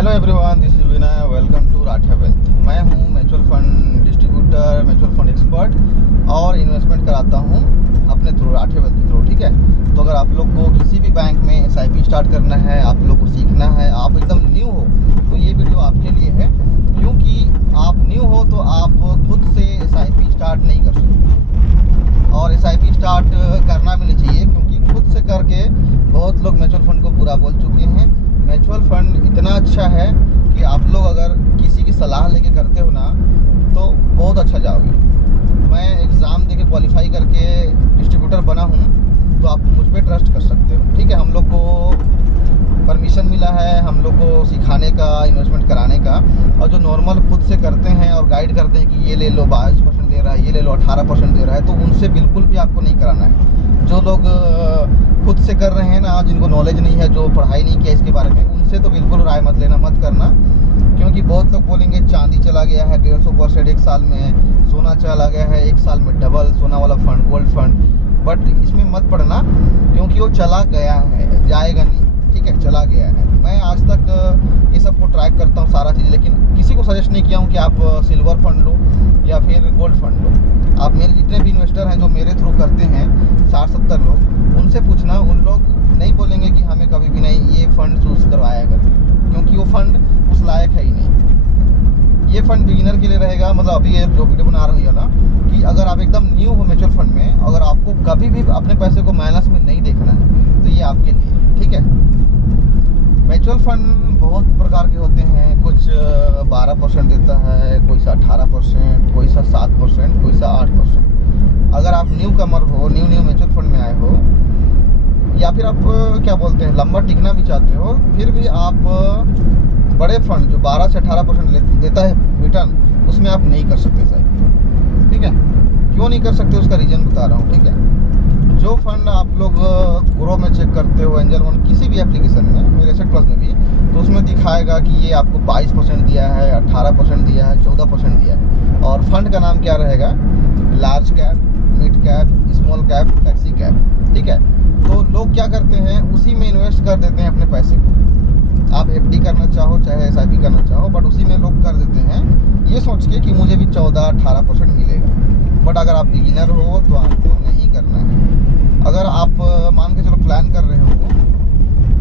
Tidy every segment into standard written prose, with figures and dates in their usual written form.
Hello everyone, this is Vinay. Welcome to Rathiya wealth. मैं हूं mutual fund distributor, mutual fund expert और investment कराता हूं अपने थ्रू, राठिया वेल्थ के थ्रू। ठीक है, तो अगर आप लोग को किसी भी बैंक में SIP स्टार्ट करना है, आप लोग को सीखना है, आप एकदम न्यू हो, तो ये वीडियो आपके लिए है। क्योंकि आप न्यू हो तो आप खुद से SIP स्टार्ट नहीं कर सकते और SIP स्टार्ट करना भी नहीं चाहिए, क्योंकि खुद से करके बहुत लोग म्यूचुअल फंड को बुरा बोल चुके हैं। म्यूचुअल फंड इतना अच्छा है कि आप लोग अगर किसी की सलाह लेके करते हो ना तो बहुत अच्छा जाओगे। मैं एग्ज़ाम देके क्वालिफाई करके डिस्ट्रीब्यूटर बना हूँ, तो आप मुझ पे ट्रस्ट कर सकते हो। ठीक है, हम लोग को परमिशन मिला है हम लोग को सिखाने का, इन्वेस्टमेंट कराने का। और जो नॉर्मल खुद से करते हैं और गाइड करते हैं कि ये ले लो 22% दे रहा है, ये ले लो 18% दे रहा है, तो उनसे बिल्कुल भी आपको नहीं कराना है। जो लोग खुद से कर रहे हैं ना, जिनको नॉलेज नहीं है, जो पढ़ाई नहीं किया इसके बारे में, उनसे तो बिल्कुल राय मत लेना, मत करना। क्योंकि बहुत लोग बोलेंगे चांदी चला गया है 150% एक साल में, सोना चला गया है एक साल में डबल, सोना वाला फंड, गोल्ड फंड। बट इसमें मत पड़ना, क्योंकि वो चला गया है, जाएगा नहीं। ठीक है, चला गया है। मैं आज तक ये सबको ट्रैक करता हूँ सारा चीज़, लेकिन किसी को सजेस्ट नहीं किया हूँ कि आप सिल्वर फंड लो या फिर गोल्ड फंड लो। आप मेरे जितने भी इन्वेस्टर हैं जो मेरे थ्रू करते हैं 60-70 लोग, उनसे पूछना, उन लोग नहीं बोलेंगे कि हमें कभी भी नहीं ये फ़ंड चूज़ करवाया करके, क्योंकि वो फ़ंड उस लायक है ही नहीं। ये फ़ंड बिगिनर के लिए रहेगा। मतलब अभी ये जो वीडियो बना रही है ना, कि अगर आप एकदम न्यू हो म्यूचुअल फंड में, अगर आपको कभी भी अपने पैसे को माइनस में नहीं देखना है, तो ये आपके लिए। ठीक है, म्यूचुअल फंड बहुत प्रकार के होते हैं। कुछ 12% देता है, कोई सा 18%, कोई सा 7%, कोई सा 8%। अगर आप न्यू कमर हो, न्यू म्यूचुअल फंड में आए हो, या फिर आप क्या बोलते हैं लंबा टिकना भी चाहते हो, फिर भी आप बड़े फंड जो 12 से 18% देता है रिटर्न, उसमें आप नहीं कर सकते साहब। ठीक है, क्यों नहीं कर सकते उसका रीज़न बता रहा हूँ। ठीक है, जो फंड आप लोग ग्रो में चेक करते हो, एंजल वन किसी भी एप्लीकेशन में, मेरे एसेट प्लस में भी, तो उसमें दिखाएगा कि ये आपको 22% दिया है, 18% दिया है, 14% दिया है। और फंड का नाम क्या रहेगा? Large cap, mid cap, small cap, flexi cap. ठीक है, तो लोग क्या करते हैं, उसी में इन्वेस्ट कर देते हैं अपने पैसे को। आप FD करना चाहो चाहे SIP करना चाहो, बट उसी में लोग कर देते हैं ये सोच के कि मुझे भी 14-18% मिलेगा। बट अगर आप बिगिनर हो तो आपको नहीं करना है। अगर आप मान के चलो प्लान कर रहे हो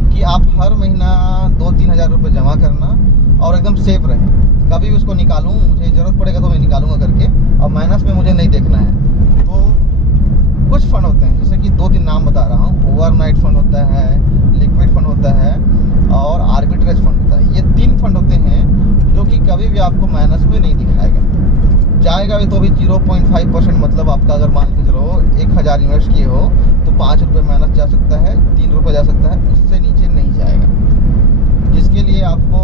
कि आप हर महीना 2-3 हज़ार रुपये जमा करना और एकदम सेफ रहे, कभी भी उसको निकालूँ, मुझे ज़रूरत पड़ेगा तो मैं निकालूंगा करके, और माइनस में मुझे नहीं देखना है, तो कुछ फंड होते हैं, जैसे कि 2-3 नाम बता रहा हूँ। ओवरनाइट फंड होता है, लिक्विड फंड होता है और आर्बिट्रेज फंड होता है। ये 3 फंड होते हैं जो कि कभी भी आपको माइनस में नहीं दिखाएगा। जाएगा भी तो भी 0.5%। मतलब आपका अगर मान के चलो 1000 इन्वेस्ट किए हो तो 5 रुपये माइनस जा सकता है, 3 रुपये जा सकता है, उससे नीचे नहीं जाएगा, जिसके लिए आपको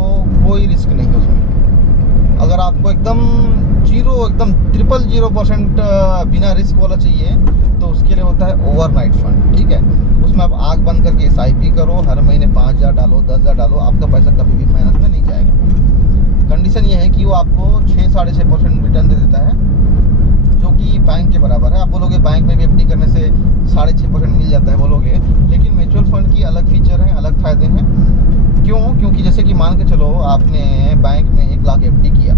कोई रिस्क नहीं है उसमें। अगर आपको एकदम 0% बिना रिस्क वाला चाहिए, तो उसके लिए होता है ओवरनाइट फंड। ठीक है, उसमें आप आँख बंद करके SIP करो, हर महीने 5000 डालो, 10000 डालो, आपका पैसा कभी भी माइनस में नहीं जाएगा। कंडीशन ये है कि वो आपको 6-6.5% रिटर्न दे देता है, जो कि बैंक के बराबर है। आप बोलोगे बैंक में भी FD करने से 6.5% मिल जाता है बोलोगे, लेकिन म्यूचुअल फंड की अलग फीचर हैं, अलग फ़ायदे हैं। क्यों? क्योंकि जैसे कि मान के चलो आपने बैंक में 1 लाख FD किया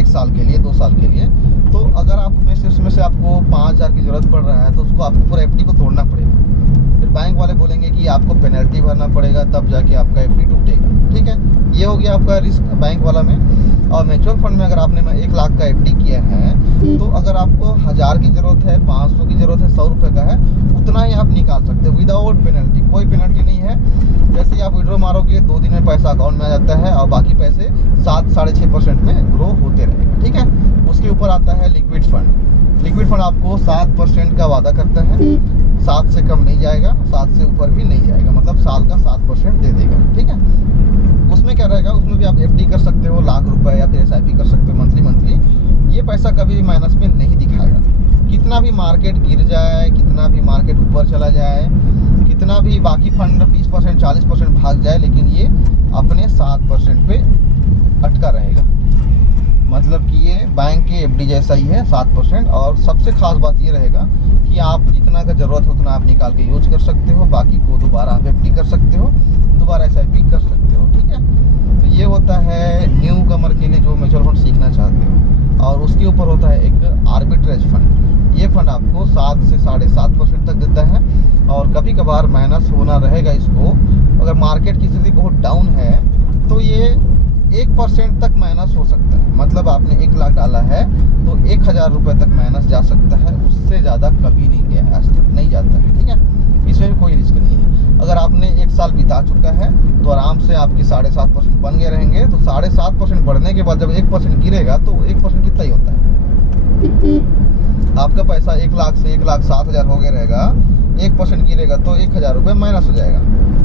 1 साल के लिए, 2 साल के लिए, तो अगर आप उसमें से आपको 5000 की ज़रूरत पड़ रहा है, तो उसको आपको पूरा FD को तोड़ना पड़ेगा। फिर बैंक वाले बोलेंगे कि आपको पेनल्टी भरना पड़ेगा, तब जाके आपका FD टूटेगा। ठीक है, ये हो गया आपका रिस्क बैंक वाला में। और म्यूचुअल फंड में अगर आपने 1 लाख का FD किया है, तो अगर आपको 1000 की ज़रूरत है, 500 की ज़रूरत है, 100 रुपये का है, उतना ही आप निकाल सकते हो विदाउट पेनल्टी। कोई पेनल्टी नहीं है। जैसे ही आप विड्रॉ मारोगे 2 दिन में पैसा अकाउंट में आ जाता है, और बाकी पैसे 7-6.5% में ग्रो होते रहेगा। ठीक है, उसके ऊपर आता है लिक्विड फंड। लिक्विड फंड आपको 7% का वादा करता है, 7 से कम नहीं जाएगा, 7 से ऊपर भी नहीं जाएगा, मतलब साल का 7% दे देगा। ठीक है, उसमें क्या रहेगा, उसमें भी आप FD कर सकते हो लाख रुपए, या फिर SIP कर सकते हो मंथली। ये पैसा कभी भी माइनस में नहीं दिखाएगा। कितना भी मार्केट गिर जाए, कितना भी मार्केट ऊपर चला जाए, कितना भी बाकी फंड 20% 40% भाग जाए, लेकिन ये अपने 7% पे अटका रहेगा। मतलब कि ये बैंक के FD जैसा ही है, 7%। और सबसे खास बात ये रहेगा कि आप जितना का ज़रूरत हो उतना आप निकाल के यूज कर सकते हो, बाकी को दोबारा आप FD कर सकते हो, दोबारा SIP कर सकते हो। ठीक है, तो ऊपर होता है एक आर्बिट्रेज फंड। ये फंड आपको 7 से 7.5% तक देता है, और कभी कभार माइनस होना रहेगा इसको। अगर मार्केट की स्थिति बहुत डाउन है तो ये 1% तक माइनस हो सकता है। मतलब आपने 1 लाख डाला है तो 1000 रुपये तक माइनस जा सकता है, उससे ज़्यादा कभी नहीं गया है, आज तक नहीं जाता है। ठीक है, इसमें कोई रिस्क नहीं है। अगर आपने 1 साल बिता चुका है तो आराम से आपकी 7.5% बन गए रहेंगे। तो 7.5% बढ़ने के बाद जब 1% गिरेगा तो 1% कितना ही होता है, आपका पैसा 1 लाख से 1,07,000 हो गया रहेगा, 1% गिरेगा तो 1000 रुपये माइनस हो जाएगा।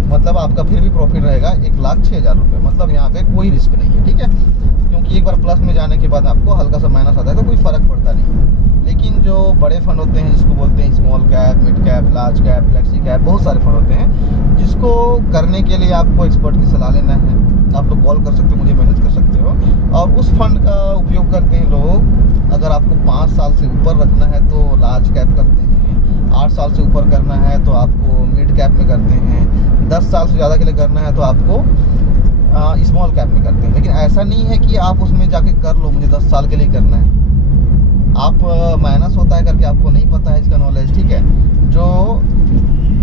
मतलब आपका फिर भी प्रॉफिट रहेगा 1,06,000 रुपये। मतलब यहाँ पे कोई रिस्क नहीं है। ठीक है, क्योंकि एक बार प्लस में जाने के बाद आपको हल्का सा माइनस आता है तो कोई फ़र्क पड़ता नहीं है। लेकिन जो बड़े फंड होते हैं, जिसको बोलते हैं small cap, mid cap, large cap, flexi cap, बहुत सारे फंड होते हैं, जिसको करने के लिए आपको एक्सपर्ट की सलाह लेना है। आप लोग कॉल कर सकते हो, मुझे मैसेज कर सकते हो, और उस फंड का उपयोग करते हैं लोग। अगर आपको 5 साल से ऊपर रखना है तो लार्ज कैप करते हैं, 8 साल से ऊपर करना है तो आपको मिड कैप में करते हैं, 10 साल से ज़्यादा के लिए करना है तो आपको स्मॉल कैप में करते हैं। लेकिन ऐसा नहीं है कि आप उसमें जाके कर लो, मुझे 10 साल के लिए करना है। आप माइनस होता है करके आपको नहीं पता है इसका नॉलेज। ठीक है, जो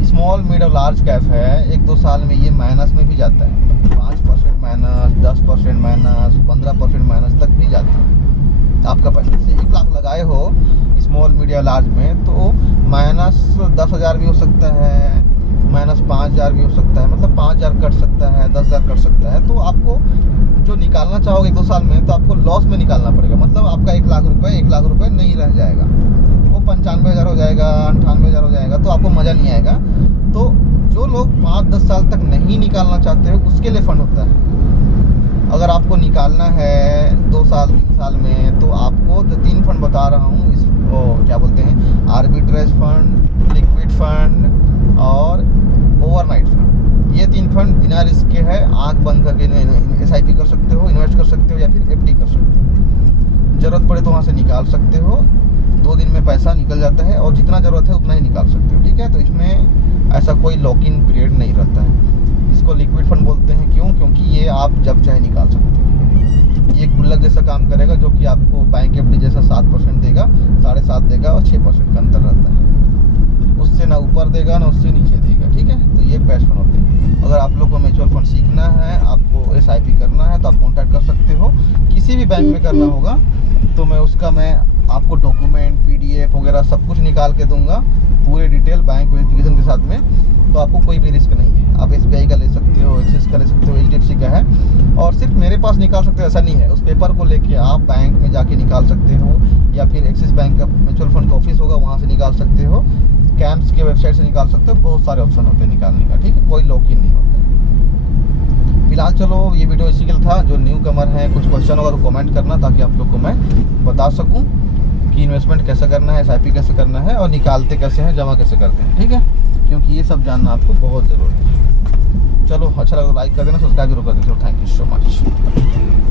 स्मॉल मिड और लार्ज कैप है 1-2 साल में ये माइनस में भी जाता है, 5% माइनस, 10% माइनस, 15% माइनस तक भी जाता है। आपका पैसा से 1 लाख लगाए हो स्मॉल मिड या लार्ज में तो माइनस 10,000 भी हो सकता है, माइनस 5,000 भी हो सकता है। मतलब 5,000 कट सकता है, 10,000 कट सकता है। तो आपको जो निकालना चाहोगे 2 साल में तो आपको लॉस में निकालना पड़ेगा। मतलब आपका 1 लाख रुपये नहीं रह जाएगा, वो 95,000 हो जाएगा, 98,000 हो जाएगा, तो आपको मज़ा नहीं आएगा। तो जो लोग 5-10 साल तक नहीं निकालना चाहते हो उसके लिए फ़ंड होता है। अगर आपको निकालना है 2 साल 3 साल में तो आपको जो 3 फंड बता रहा हूँ, इसको क्या बोलते हैं, आर्बिट्रेज फंड, लिक्विड फंड और ओवरनाइट फंड। ये 3 फंड बिना रिस्क के है। आंख बंद करके SIP कर सकते हो, इन्वेस्ट कर सकते हो, या फिर FD कर सकते हो। ज़रूरत पड़े तो वहाँ से निकाल सकते हो, 2 दिन में पैसा निकल जाता है, और जितना ज़रूरत है उतना ही निकाल सकते हो। ठीक है, तो इसमें ऐसा कोई लॉक इन पीरियड नहीं रहता है। इसको लिक्विड फंड बोलते हैं। क्यों? क्योंकि ये आप जब चाहे निकाल सकते हो। ये गुल्लक जैसा काम करेगा, जो कि आपको बैंक FD जैसा 7% देगा, 7.5 देगा, और 6% का अंतर रहता है। उससे ना ऊपर देगा ना उससे नीचे देगा। ठीक है, तो ये बेस्ट फंड होते हैं। अगर आप लोग को म्यूचुअल फंड सीखना है, आपको SIP करना है, तो आप कॉन्टैक्ट कर सकते हो। किसी भी बैंक में करना होगा तो मैं आपको डॉक्यूमेंट, PDF वगैरह सब कुछ निकाल के दूंगा, पूरे डिटेल बैंक वेरिफिकेशन के साथ में। तो आपको कोई भी रिस्क नहीं है। आप SBI का ले सकते हो, एक्सिस का ले सकते हो, HDFC का है, और सिर्फ मेरे पास निकाल सकते हो ऐसा नहीं है। उस पेपर को लेके आप बैंक में जाके निकाल सकते हो, या फिर एक्सिस बैंक का म्यूचुअल फंड का ऑफिस होगा वहाँ से निकाल सकते हो, कैंप्स के वेबसाइट से निकाल सकते हो। बहुत सारे ऑप्शन होते हैं निकालने का। ठीक है, कोई लॉक इन नहीं होता। फिलहाल चलो, ये वीडियो इसी के लिए था। जो न्यू कमर है, कुछ क्वेश्चन होगा तो कमेंट करना, ताकि आप लोग को मैं बता सकूं कि इन्वेस्टमेंट कैसे करना है, SIP कैसे करना है, और निकालते कैसे हैं, जमा कैसे करते हैं। ठीक है, क्योंकि ये सब जानना आपको बहुत ज़रूरी है। चलो, अच्छा लगा तो लाइक कर देना, सब्सक्राइब जरूर कर देना। Thank you so much.